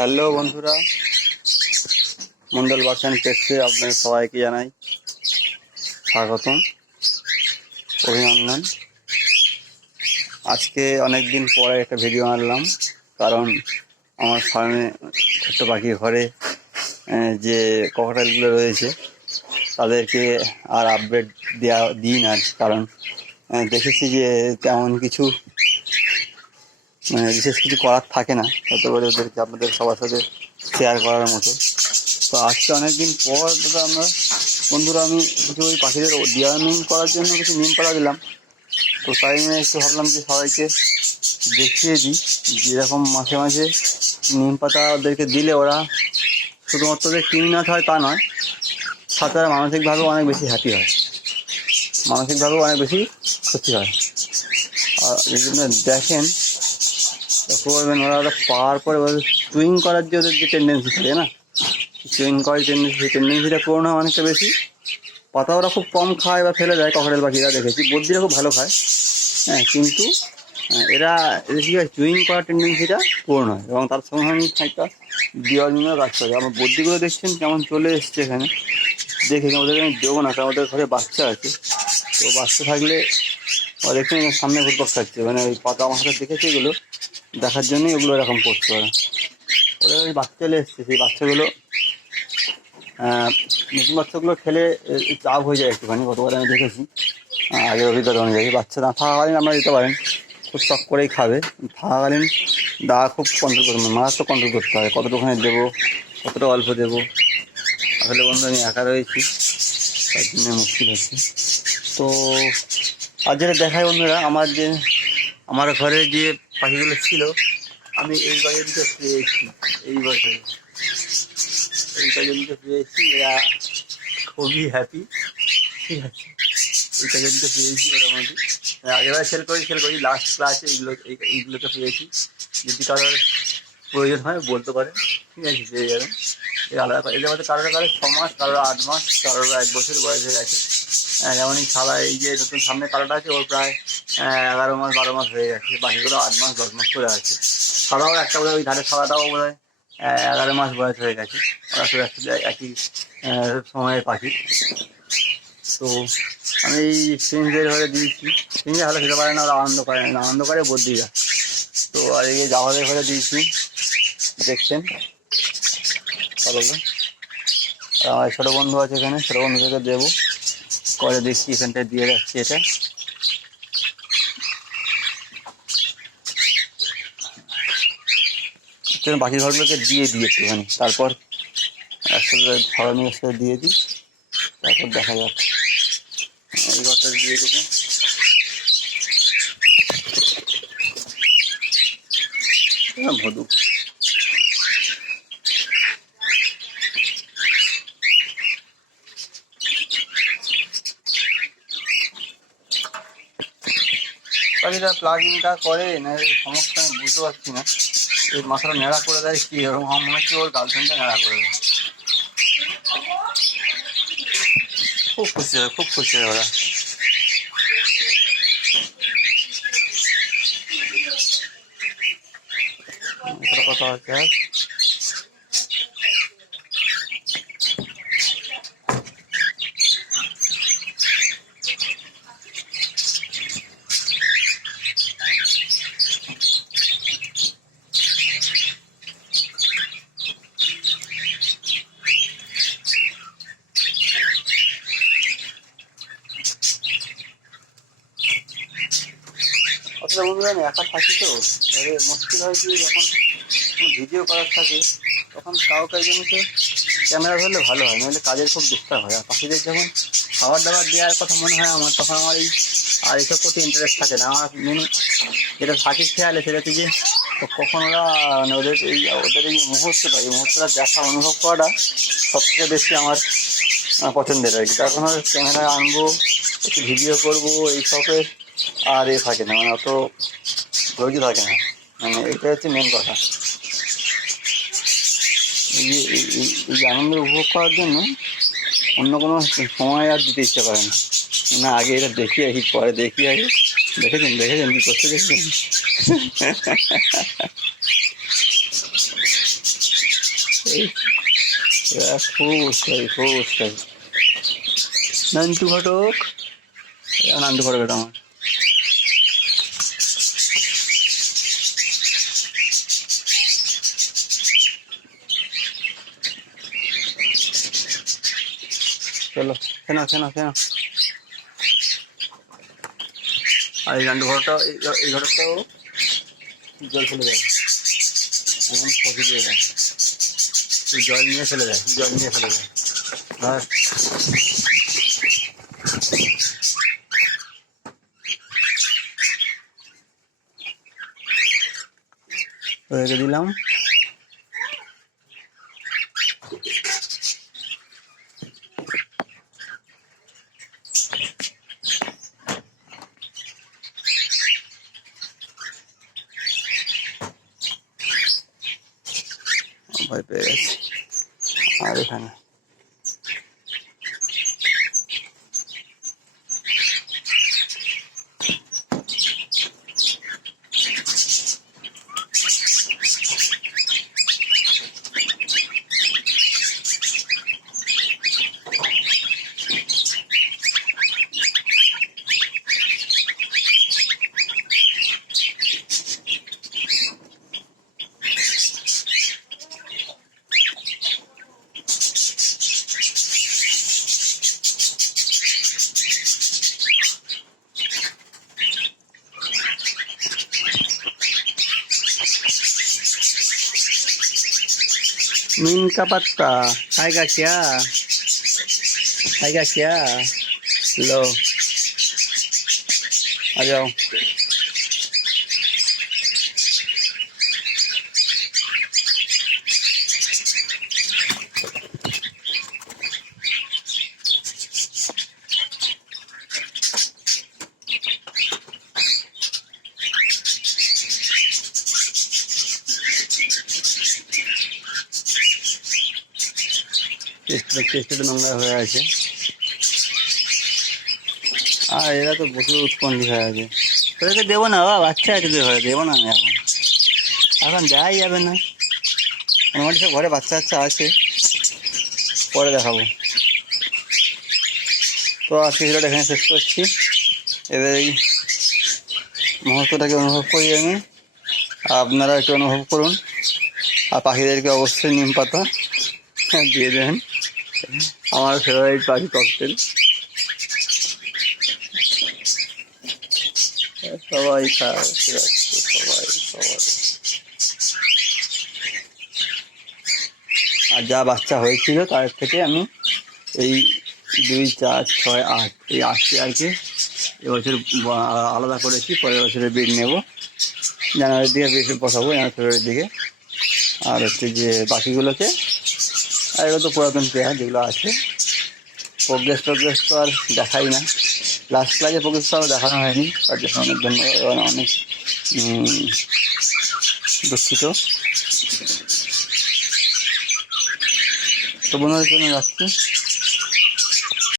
Hello বন্ধুরা, মন্ডল বাসন টেক্সে আপনাদের সবাইকে জানাই স্বাগতম, অভিনন্দন। আজকে অনেক দিন পরে একটা ভিডিও আনলাম, কারণ আমার ফার্মে ছোট্ট পাখি ঘরে যে ককটেলগুলো রয়েছে তাদেরকে আর আপডেট দিই না, কারণ দেখেছি যে তেমন কিছু বিশেষ কিছু করার থাকে না, তাতে করে ওদেরকে আপনাদের সবার সাথে শেয়ার করার মতো। তো আজকে অনেকদিন পর দাদা বন্ধুরা আমি কিছু ওই পাখিদের ডিওয়ার্মিং করার জন্য কিছু নিম পাতা দিলাম। তো তাই আমি একটু ভাবলাম যে সবাইকে দেখিয়ে দিই, যেরকম মাঝে মাঝে নিম পাতা ওদেরকে দিলে ওরা শুধুমাত্র যে ক্লিনার হয় তা নয়, সাথে ওরা মানসিকভাবেও অনেক বেশি হ্যাপি হয়, মানসিকভাবেও অনেক বেশি ক্ষতি হয়। আর যদি দেখেন করবেন, ওরা পাওয়ার পরে চুইং করার যে ওদের যে টেন্ডেন্সি থাকে না, চুইং করার টেন্ডেন্সিটা পূরণ হয় অনেকটা বেশি। পাতা ওরা খুব কম খায় বা ফেলে দেয় ককটেল পাখিরা, দেখেছি বদ্রিরা খুব ভালো খায়, হ্যাঁ, কিন্তু এরা কি হয়, চুইং করার টেন্ডেন্সিটা পূরণ হয় এবং তার সঙ্গে আমি একটা ডিওয়ার্মিংও কাজ করে। আমার বদ্রিগুলো দেখছেন কেমন চলে এসছে এখানে, দেখে ওদেরকে আমি দেবো না, কারণ ওদের ঘরে বাচ্চা আছে। তো বাচ্চা থাকলে ওরা দেখছেন সামনে ঘুরপাক খাচ্ছে, মানে ওই পাতা আমার হাতে দেখেছে, এগুলো দেখার জন্যই ওগুলো এরকম করছে। ওদের ওই বাচ্চা চলে এসছে, সেই বাচ্চাগুলো নতুন বাচ্চাগুলো খেলে চাপ হয়ে যায় একটুখানি, কতবার আমি দেখেছি আগের অভিজ্ঞতা অনুযায়ী। বাচ্চা না থাকাকালীন আমরা দিতে পারেন, খুব শখ করেই খাবে, থাকাকালীন দা খুব কন্ট্রোল করবে, মারাত্মক কন্ট্রোল করতে হবে, কতটুকুখানি দেবো, কতটা অল্প দেবো। আসলে বন্ধু আমি একা রয়েছি, তার জন্য মুশকিল হচ্ছে। তো আর যেটা দেখায় বন্ধুরা, আমার ঘরে যে পাখিগুলো ছিল, আমি এই বাড়িতে পেয়েছি, এই বছরে এই কাজে পেয়েছি, এরা খুবই হ্যাপি, ঠিক আছে। এই কাজে পেয়েছি মোটামুটি, আগেরবার সেল করি লাস্ট ক্লাসে এইগুলোকে পেয়েছি। যদি কারোর প্রয়োজন হয় বলতে পারে, ঠিক আছে, পেয়ে যাবেন। এই আলাদা এদের মধ্যে কারোর 6 মাস, কারোর 8 মাস, কারোর 1 বছর বয়স হয়ে গেছে। যেমন এই সাদা, এই যে নতুন সামনে কালোটা আছে, ওর প্রায় 11 মাস 12 মাস হয়ে গেছে, বাকিগুলো 8 মাস 10 মাস করে আছে। সাদাও একটা বোধ হয়, ওই ধারে সাদাটাও বোধ হয় 11 মাস বয়স হয়ে গেছে। ওরা তো একই সময়ের পাখি। তো আমি এই সিঞ্জের ঘরে দিয়েছি, সিঞ্জে ভালো খেতে পারে না, ওরা আনন্দ করে বদ্রিরা। তো আর এই জামাদের ঘরে দিয়েছি, দেখছেন কালোগুলো। আর আমার ছোটো বন্ধু আছে এখানে, ছোটো বন্ধুদেরকে দেবো, করে দেখছি, এখানটায় দিয়ে রাখছি। এটা বাকি ঘরগুলোকে দিয়ে দিই একটুখানি, তারপর একসাথে ছড়ানো একসাথে দিয়ে দিই, তারপর দেখা যাক। এই ঘরটা দিয়ে দেবো, ভদু পাখিটা প্লাগিংটা করে না, সমস্যা আমি বুঝতে পারছি না। এই মাথাটা ন্যাড়া করে দেয় কি, এরকম আমার মনে হচ্ছে ওর গার্লফ্রেন্ডটা ন্যাড়া করে দেয়। খুব খুশি হয়, খুব খুশি হয় ওরা। কথা হচ্ছে অতটা বন্ধুরা, আমি একা থাকি, তো মুশকিল হয় কি, যখন ভিডিও করার থাকে তখন কাউকে একজনকে ক্যামেরা ধরলে ভালো হয়, নাহলে কাজের খুব ডিস্টার্ব হয়। আর পাখিদের যখন খাবার দাবার দেওয়ার কথা মনে হয় আমার, তখন আমার আর এইসব প্রতি ইন্টারেস্ট থাকে না। আমার মেন যেটা থাকে খেয়ালে, সেটা হচ্ছে যে কখন ওরা মানে ওদের এই মুহূর্তটা, এই মুহূর্তটা দেখা অনুভব করাটা সবথেকে বেশি আমার পছন্দের আর কি। তখন আর ক্যামেরা আনবো, একটু ভিডিও করবো, এই সবের আর থাকে না, মানে অত ধৈর্য থাকে না, মানে এটা হচ্ছে মেন কথা। এই আনন্দ উপভোগ করার জন্য অন্য কোনো সময় আর দিতে ইচ্ছা করে না, আগে এটা দেখি আগে, পরে দেখি আগে। দেখেছেন কি করতে, দেখেছেন? এই এরা খুব উৎসাহী, খুব উৎসাহী। নান্টু ঘটক, নান্টু ঘটক এটা আমার। চলো কেনা কেনা কেনা। আর এই নান্টু ঘরটা, এই ঘরটাও জল ফেলে দেয়, এমন ফসি দিয়ে দেয়, জল নিয়ে ফেলে দেয়, জল নিয়ে ফেলে দেয়। আর রেখে দিলাম। ভয় পেয়ে গেছে। আর এখানে नीम का पत्ता खाएगा क्या, खाएगा क्या? लो आ जाओ। চেষ্টাটা নোংরা হয়ে আছে, আর এরা তো প্রচুর উৎপন্নী হয়ে আছে। তোদেরকে দেবো না বাবা, বাচ্চা আছে তোদের ঘরে, দেবো না আমি এখন, এখন দেওয়াই যাবে না। আমার সব ঘরে বাচ্চা বাচ্চা আছে, পরে দেখাবো। তো আজকে ভিডিওটা এখানে শেষ করছি। এবার এই মুহূর্তটাকে অনুভব করি আমি, আপনারা একটু অনুভব করুন। আর পাখিদেরকে অবশ্যই নিম পাতা দিয়ে দেন, আমার ফেভারিট পাখি ককটেল। সবাই খায়, সবাই সবাই। আর যা বাচ্চা হয়েছিল তার থেকে আমি এই 2, 4, 6, 8 এই 8 পেয়ারকে এবছর আলাদা করেছি। পরের বছরে বিড নেব, জানুয়ারির দিকে বেশি বসাবো, জানুয়ারি ফেব্রুয়ারির দিকে। আর হচ্ছে যে বাকিগুলোকে, আর এগুলো তো পুরাতন পেয়ার যেগুলো আছে। প্রোগ্রেস তো আর দেখাই না, লাস্ট ক্লাসে প্রোগ্রেস তো দেখানো হয়নি, তার জন্য অনেক ধন্যবাদ, অনেক দুঃখিত। তো বন্ধুদের জন্য রাখছি।